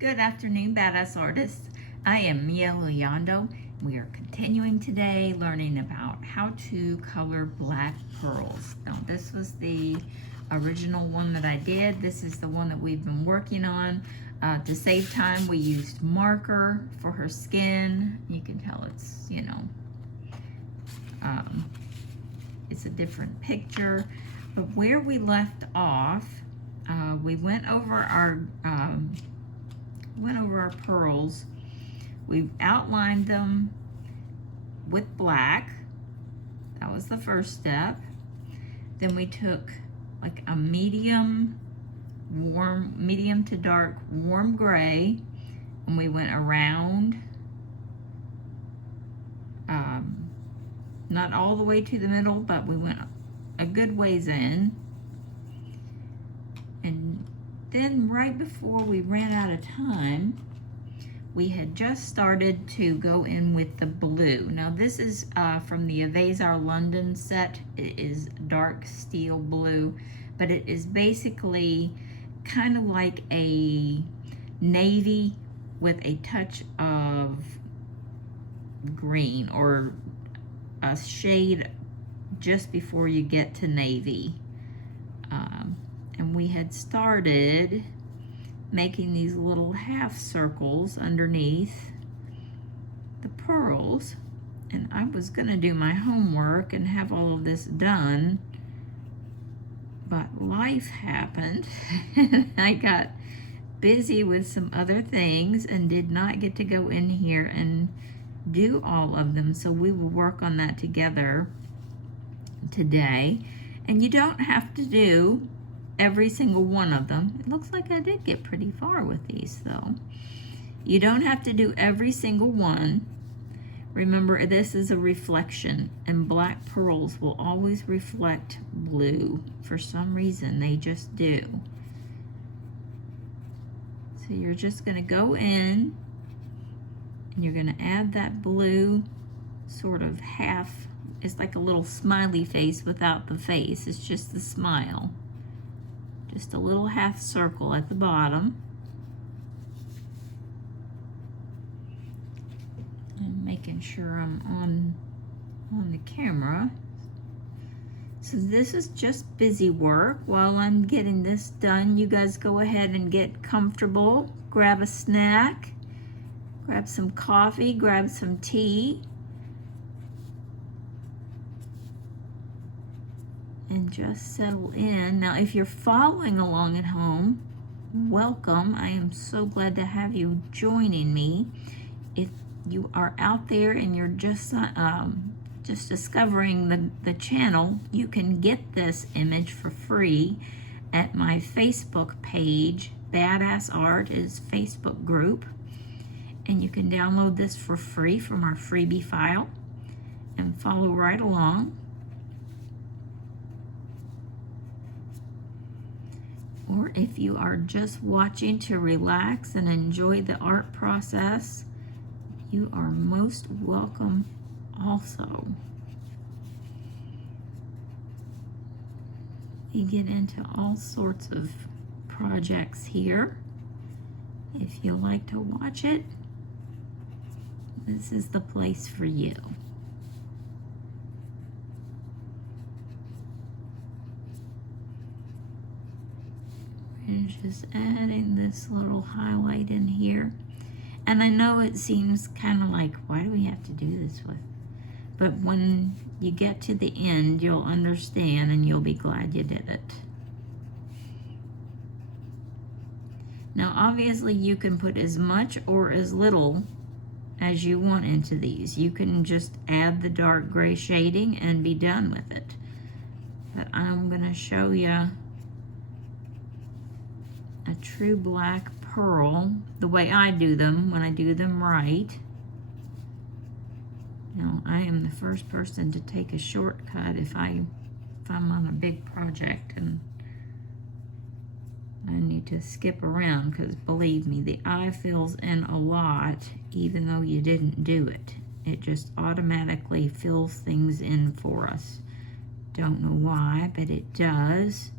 Good afternoon, Badass Artists. I am Mia Leondo. We are continuing today learning about how to color black pearls. Now, this was the original one that I did. This is the one that we've been working on. To save time, we used marker for her skin. You can tell it's, it's a different picture. But where we left off, we went over our pearls. We've outlined them with black. That was the first step. Then we took like a medium to dark warm gray, and we went around, not all the way to the middle, but we went a good ways in. And then right before we ran out of time, we had just started to go in with the blue. Now this is from the Avazar London set. It is dark steel blue, but it is basically kind of like a navy with a touch of green, or a shade just before you get to navy. And we had started making these little half circles underneath the pearls, and I was gonna do my homework and have all of this done, but life happened. I got busy with some other things and did not get to go in here and do all of them, so we will work on that together today. And you don't have to do every single one of them. It looks like I did get pretty far with these though. You don't have to do every single one. Remember, this is a reflection, and black pearls will always reflect blue. For some reason, they just do. So you're just gonna go in, and you're gonna add that blue sort of half. It's like a little smiley face without the face. It's just the smile. Just a little half circle at the bottom. And making sure I'm on the camera. So this is just busy work. While I'm getting this done, you guys go ahead and get comfortable. Grab a snack, grab some coffee, grab some tea, and just settle in. Now, if you're following along at home, welcome. I am so glad to have you joining me. If you are out there and you're just discovering the channel, you can get this image for free at my Facebook page. Badass Art is Facebook group, and you can download this for free from our freebie file and follow right along. Or if you are just watching to relax and enjoy the art process, you are most welcome also. We get into all sorts of projects here. If you like to watch it, this is the place for you. And just adding this little highlight in here. And I know it seems kind of like, why do we have to do this with? But when you get to the end, you'll understand and you'll be glad you did it. Now, obviously, you can put as much or as little as you want into these. You can just add the dark gray shading and be done with it. But I'm going to show you a true black pearl the way I do them, when I do them right. Now, I am the first person to take a shortcut if I'm on a big project and I need to skip around, because believe me, the eye fills in a lot even though you didn't do it. It just automatically fills things in for us. Don't know why, but it does,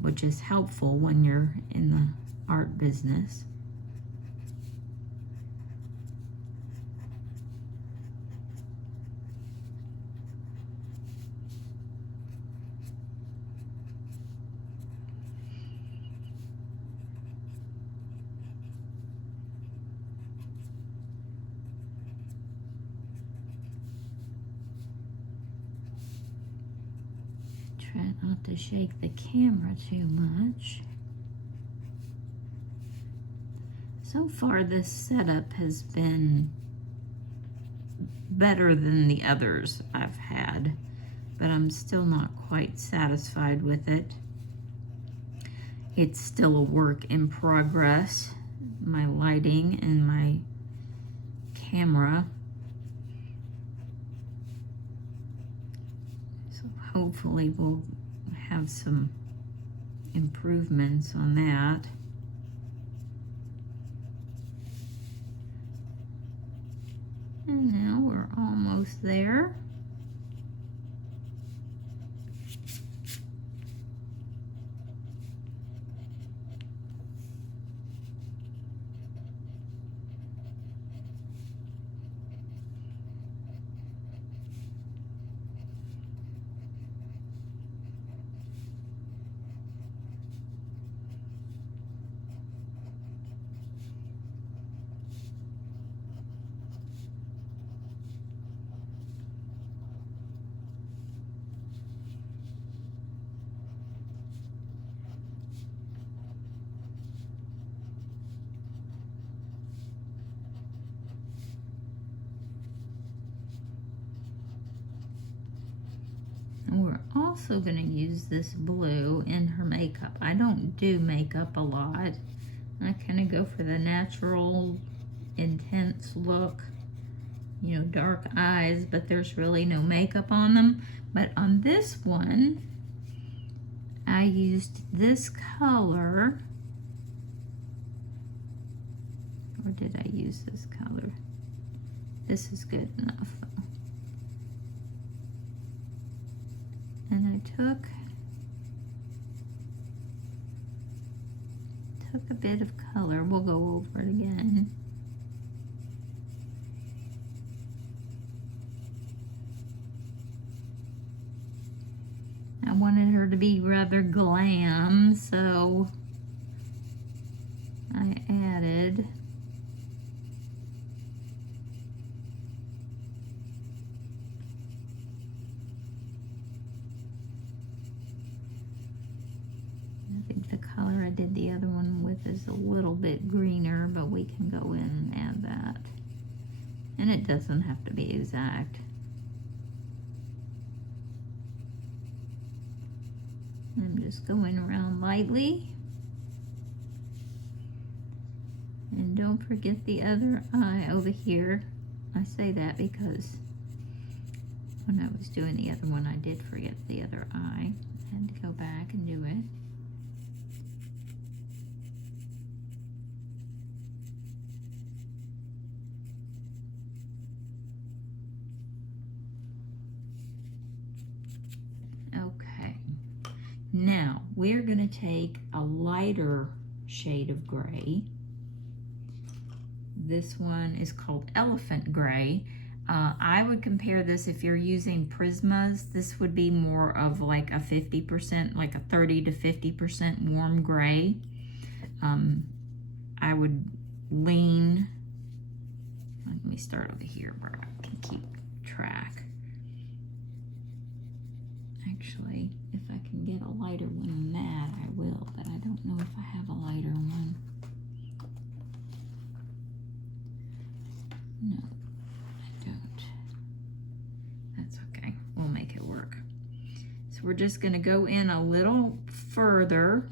which is helpful when you're in the art business. not to shake the camera too much. So far, this setup has been better than the others I've had, but I'm still not quite satisfied with it. It's still a work in progress, my lighting and my camera. So hopefully we'll have some improvements on that. And now we're almost there. And we're also going to use this blue in her makeup. I don't do makeup a lot. I kind of go for the natural, intense look, you know, dark eyes, but there's really no makeup on them. But on this one, I used this color. Or did I use this color? This is good enough. And I took a bit of color. We'll go over it again. I wanted her to be rather glam, so I added I think the color I did the other one with is a little bit greener, but we can go in and add that. And it doesn't have to be exact. I'm just going around lightly. And don't forget the other eye over here. I say that because when I was doing the other one, I did forget the other eye. I had to go back and do it. Okay, now we're going to take a lighter shade of gray. This one is called Elephant Gray. I would compare this, if you're using Prismas, this would be more of like a 50%, like a 30 to 50% warm gray. I would lean, let me start over here where I can keep track. Actually, if I can get a lighter one on that, I will, but I don't know if I have a lighter one. No, I don't. That's okay. We'll make it work. So we're just going to go in a little further.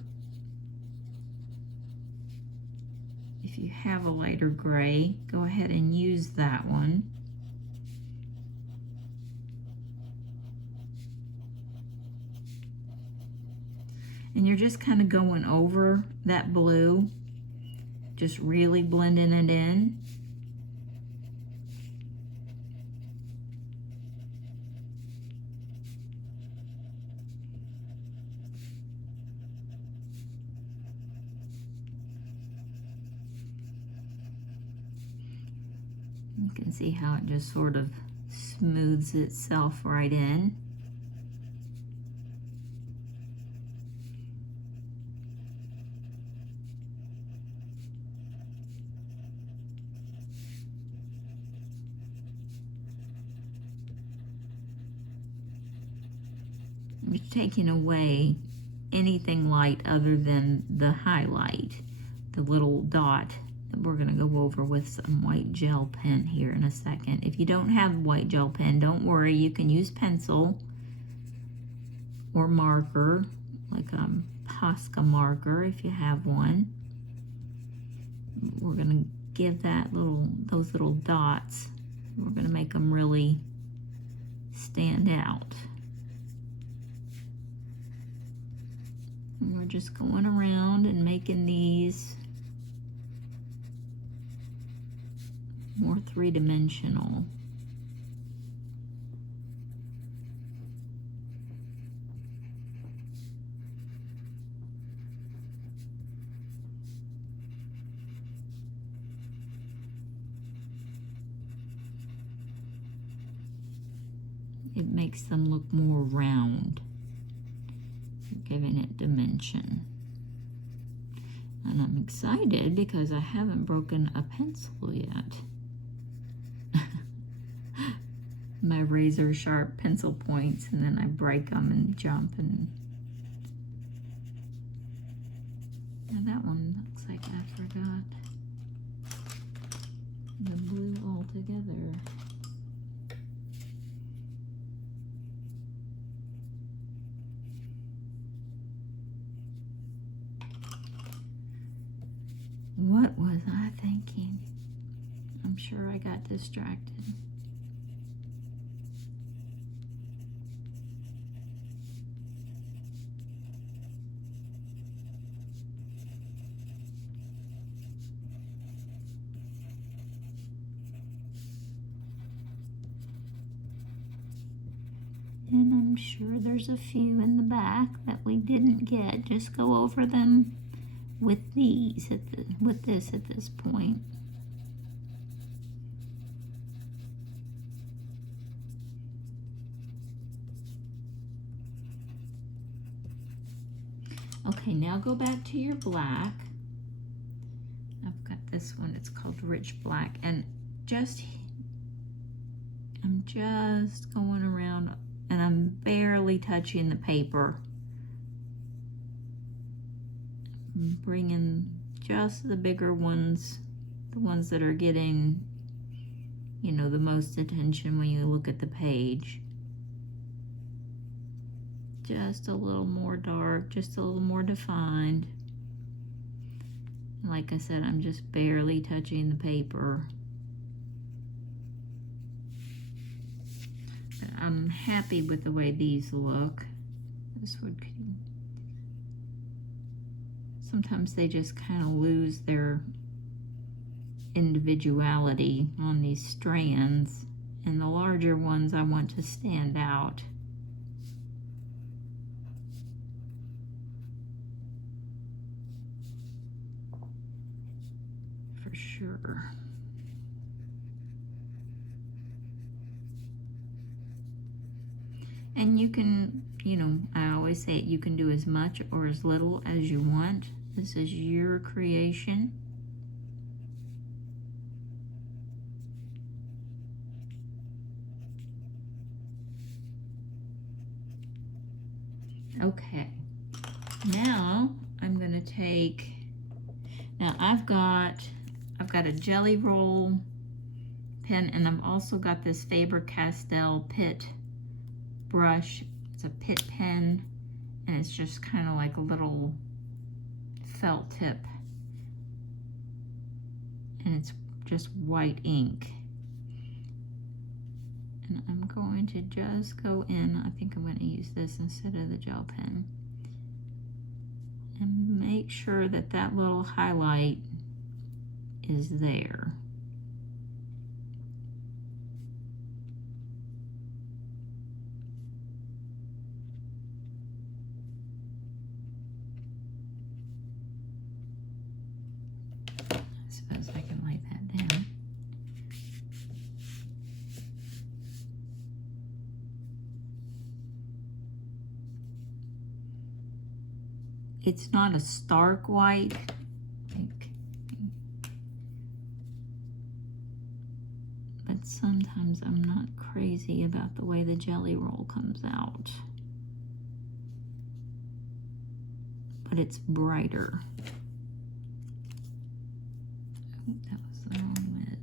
If you have a lighter gray, go ahead and use that one. And you're just kind of going over that blue, just really blending it in. You can see how it just sort of smooths itself right in. You're taking away anything light other than the highlight, the little dot that we're going to go over with some white gel pen here in a second. If you don't have white gel pen, don't worry. You can use pencil or marker, like a Posca marker if you have one. We're going to give that those little dots, we're going to make them really stand out. And we're just going around and making these more three-dimensional. It makes them look more round, giving it dimension. And I'm excited because I haven't broken a pencil yet. My razor sharp pencil points, and then I break them and jump, and now that one looks like I forgot the blue altogether. What was I thinking? I'm sure I got distracted. And I'm sure there's a few in the back that we didn't get. Just go over them with these with this at this point. Okay, now go back to your black. I've got this one, it's called Rich Black, and I'm just going around and I'm barely touching the paper. I'm bringing just the bigger ones, the ones that are getting, you know, the most attention when you look at the page. Just a little more dark, just a little more defined. Like I said, I'm just barely touching the paper. I'm happy with the way these look. This would, sometimes they just kind of lose their individuality on these strands, and the larger ones I want to stand out. For sure. And you can, you know, I always say it, you can do as much or as little as you want. This is your creation. Okay, now I'm gonna take, now I've got a Jelly Roll pen, and I've also got this Faber-Castell Pitt brush. It's a Pitt pen, and it's just kind of like a little felt tip, and it's just white ink. And I'm going to just go in, I think I'm going to use this instead of the gel pen, and make sure that that little highlight is there. I suppose I can lay that down. It's not a stark white, but sometimes I'm not crazy about the way the Jelly Roll comes out. but it's brighter. Oh, that was the wrong lid.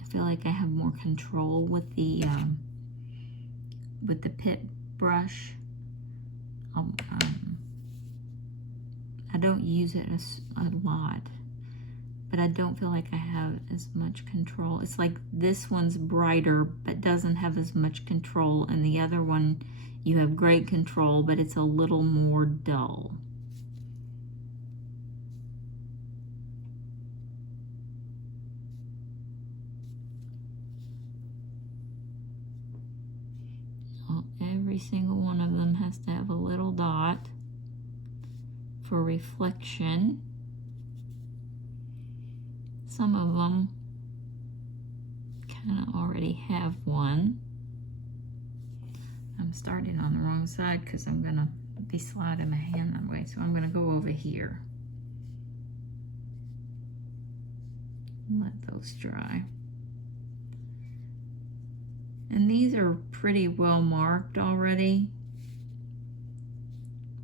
I feel like I have more control with the Pitt brush. I don't use it a lot, but I don't feel like I have as much control. It's like this one's brighter, but doesn't have as much control, and the other one, you have great control, but it's a little more dull. Well, every single one of them has to have a little dot for reflection. Some of them kind of already have one. I'm starting on the wrong side because I'm gonna be sliding my hand that way, so I'm gonna go over here. Let those dry. And these are pretty well marked already.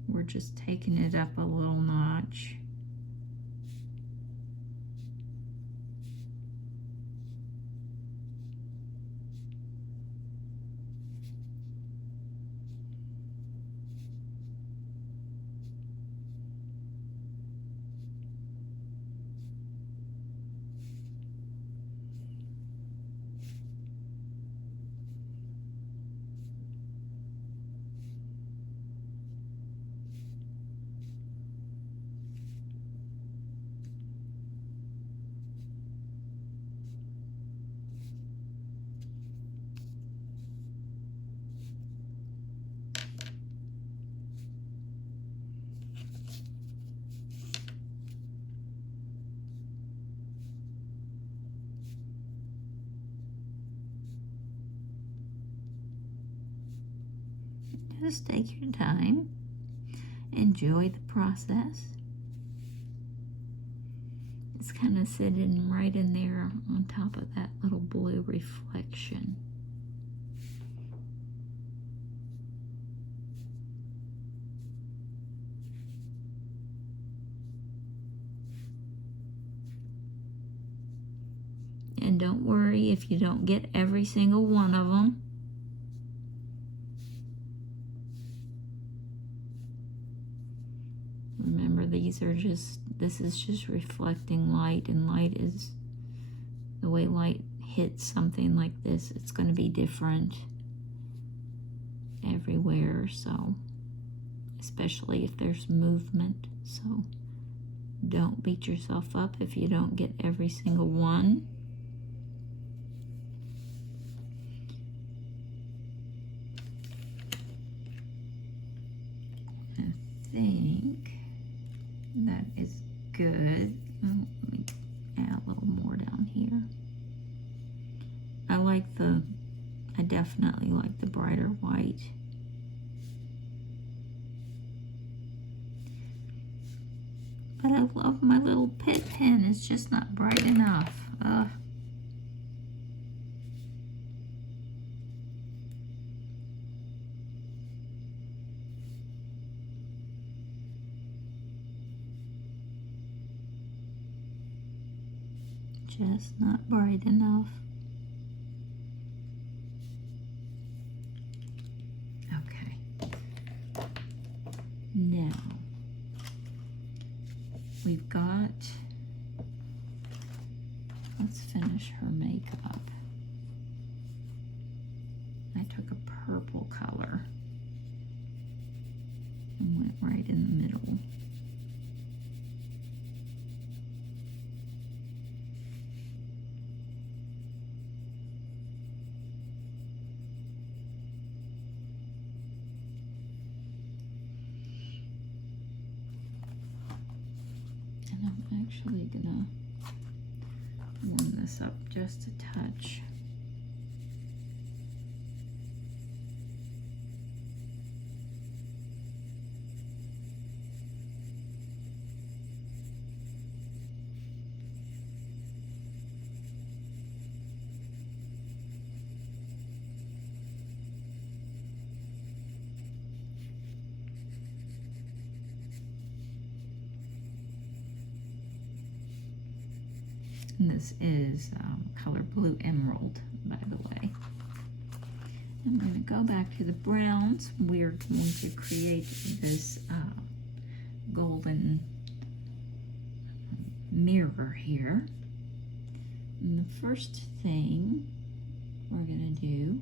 We're just taking it up a little notch. Just take your time, enjoy the process. It's kind of sitting right in there on top of that little blue reflection. And don't worry if you don't get every single one of them. Remember, this is just reflecting light, and light is, the way light hits something like this, it's going to be different everywhere, so, especially if there's movement, so don't beat yourself up if you don't get every single one. I think that is good. Oh, let me add a little more down here. I definitely like the brighter white. But I love my little Pitt pen. It's just not bright enough. Just not bright enough. Okay. Now, we've got, let's finish her makeup. I took a purple color and went right in the middle. I'm actually gonna warm this up just a touch. And this is color Blue Emerald, by the way. I'm going to go back to the browns. We're going to create this golden mirror here. And the first thing we're going to do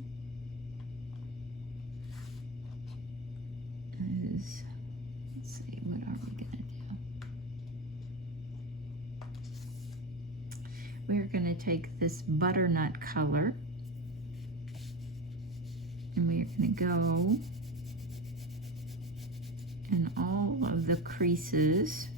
is, let's see, what are we going to do? We're going to take this butternut color and we're going to go in all of the creases.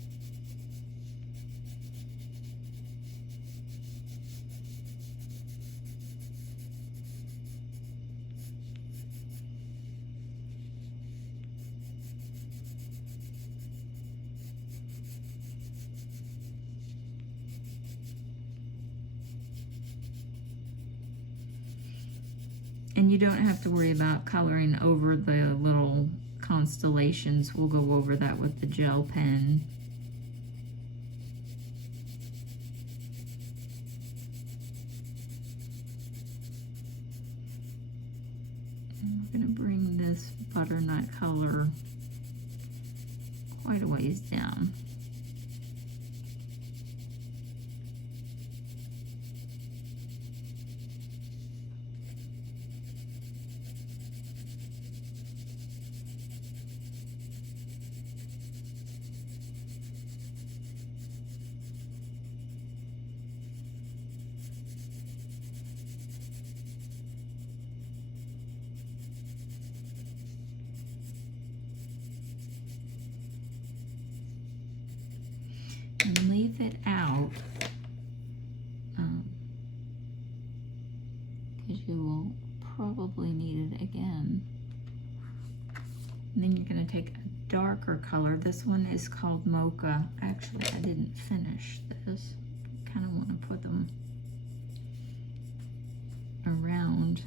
And you don't have to worry about coloring over the little constellations. We'll go over that with the gel pen. And we're going to bring this butternut color quite a ways down. And leave it out because you will probably need it again. And then you're going to take a darker color. This one is called Mocha. Actually, I didn't finish this. Kind of want to put them around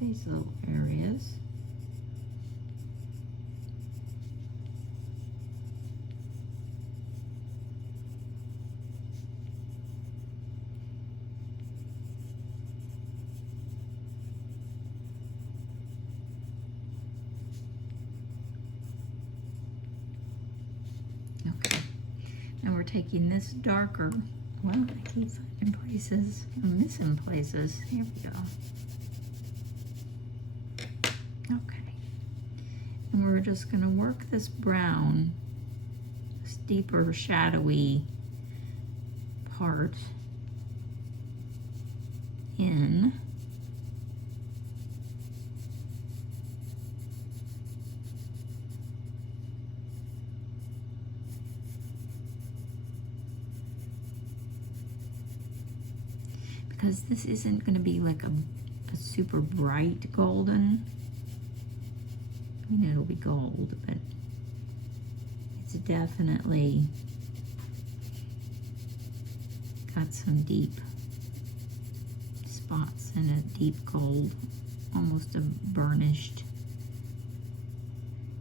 these little areas. Okay, now we're taking this darker, well, I keep finding places, I'm missing places. Here we go. Okay, and we're just going to work this brown, this deeper shadowy part in. Because this isn't going to be like a super bright golden. I mean, it'll be gold, but it's definitely got some deep spots in it, deep gold, almost a burnished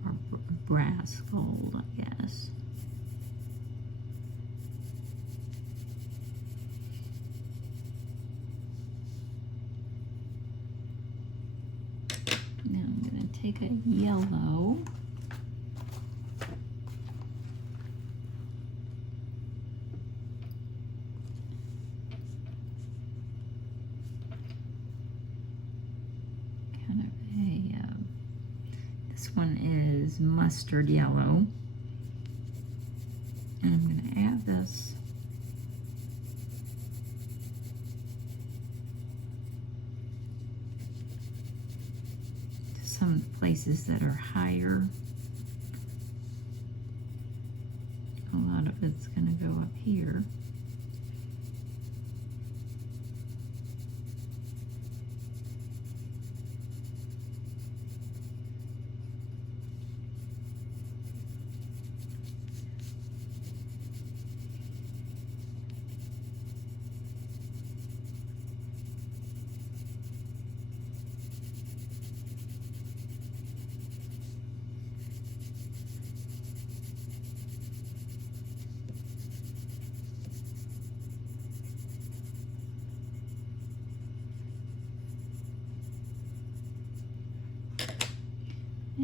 or brass gold, I guess. Now I'm going to take a yellow. Kind of a, this one is mustard yellow. And I'm going to add this some places that are higher. A lot of it's going to go up here.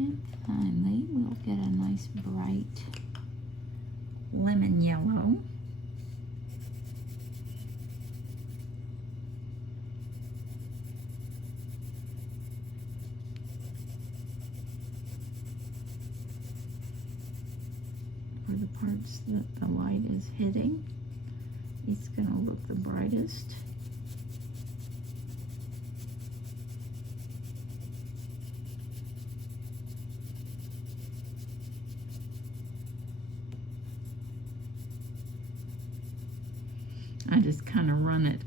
And finally, we'll get a nice bright lemon yellow. For the parts that the light is hitting, it's going to look the brightest. I just kind of run it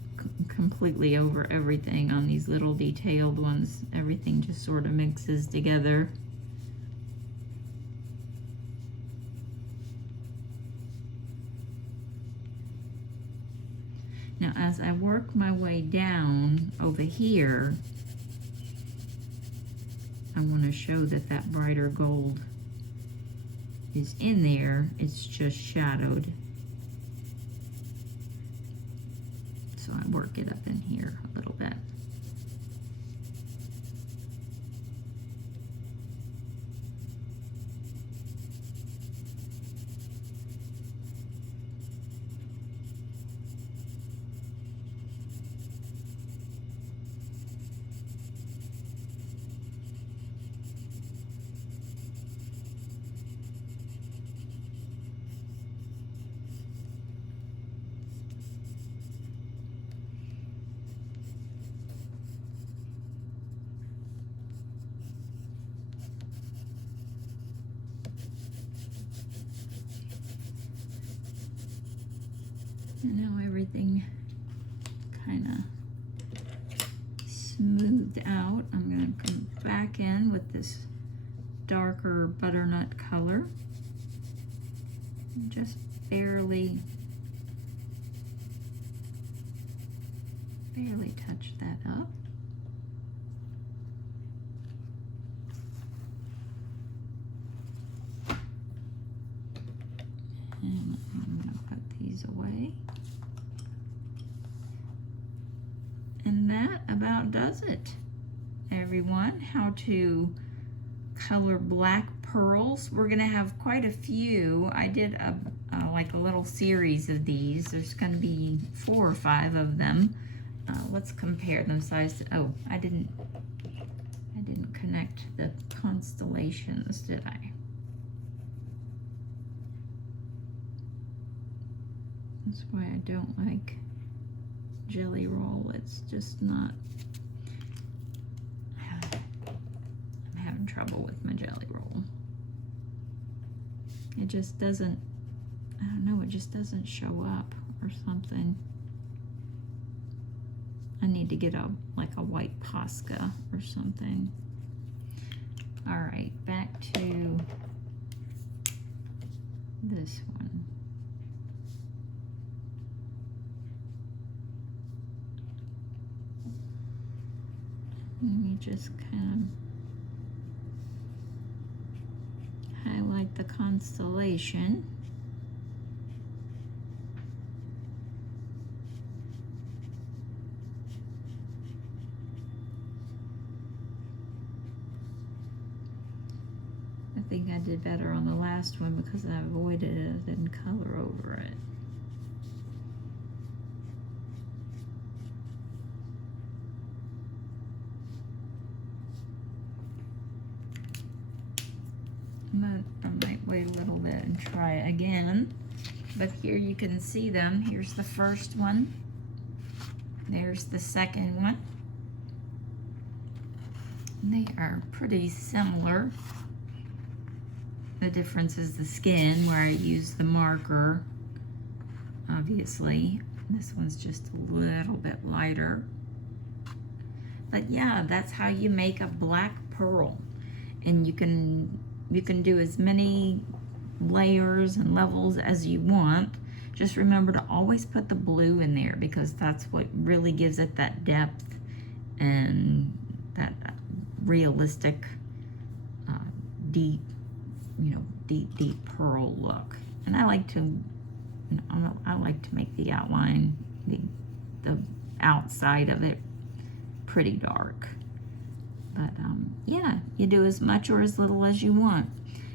completely over everything on these little detailed ones. Everything just sort of mixes together. Now, as I work my way down over here, I want to show that that brighter gold is in there. It's just shadowed. So I work it up in here a little bit. And now everything kind of smoothed out. I'm going to come back in with this darker butternut color. And just barely touch that up. And I'm going to put these away. And that about does it, everyone. How to color black pearls. We're going to have quite a few. I did like a little series of these. There's going to be 4 or 5 of them. Let's compare them size to, oh, I didn't connect the constellations, did I? That's why I don't like Jelly Roll. It's just not, I'm having trouble with my Jelly Roll. It just doesn't, I don't know, it just doesn't show up or something. I need to get like a white Posca or something. All right, back to this one. Let me just kind of highlight the constellation. I think I did better on the last one because I avoided it. I didn't color over it. I might wait a little bit and try it again. But here you can see them. Here's the first one. There's the second one. They are pretty similar. The difference is the skin, where I use the marker, obviously. This one's just a little bit lighter. But yeah, that's how you make a black pearl. And you can do as many layers and levels as you want. Just remember to always put the blue in there, because that's what really gives it that depth and that realistic, deep, deep pearl look. And I like to, I like to make the outline, the outside of it pretty dark. But yeah, you do as much or as little as you want.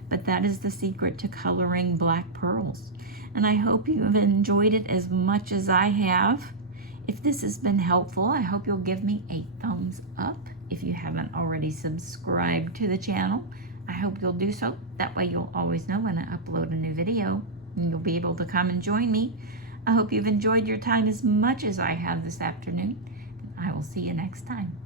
But that is the secret to coloring black pearls. And I hope you have enjoyed it as much as I have. If this has been helpful, I hope you'll give me a thumbs up. If you haven't already subscribed to the channel, I hope you'll do so. That way you'll always know when I upload a new video and you'll be able to come and join me. I hope you've enjoyed your time as much as I have this afternoon. I will see you next time.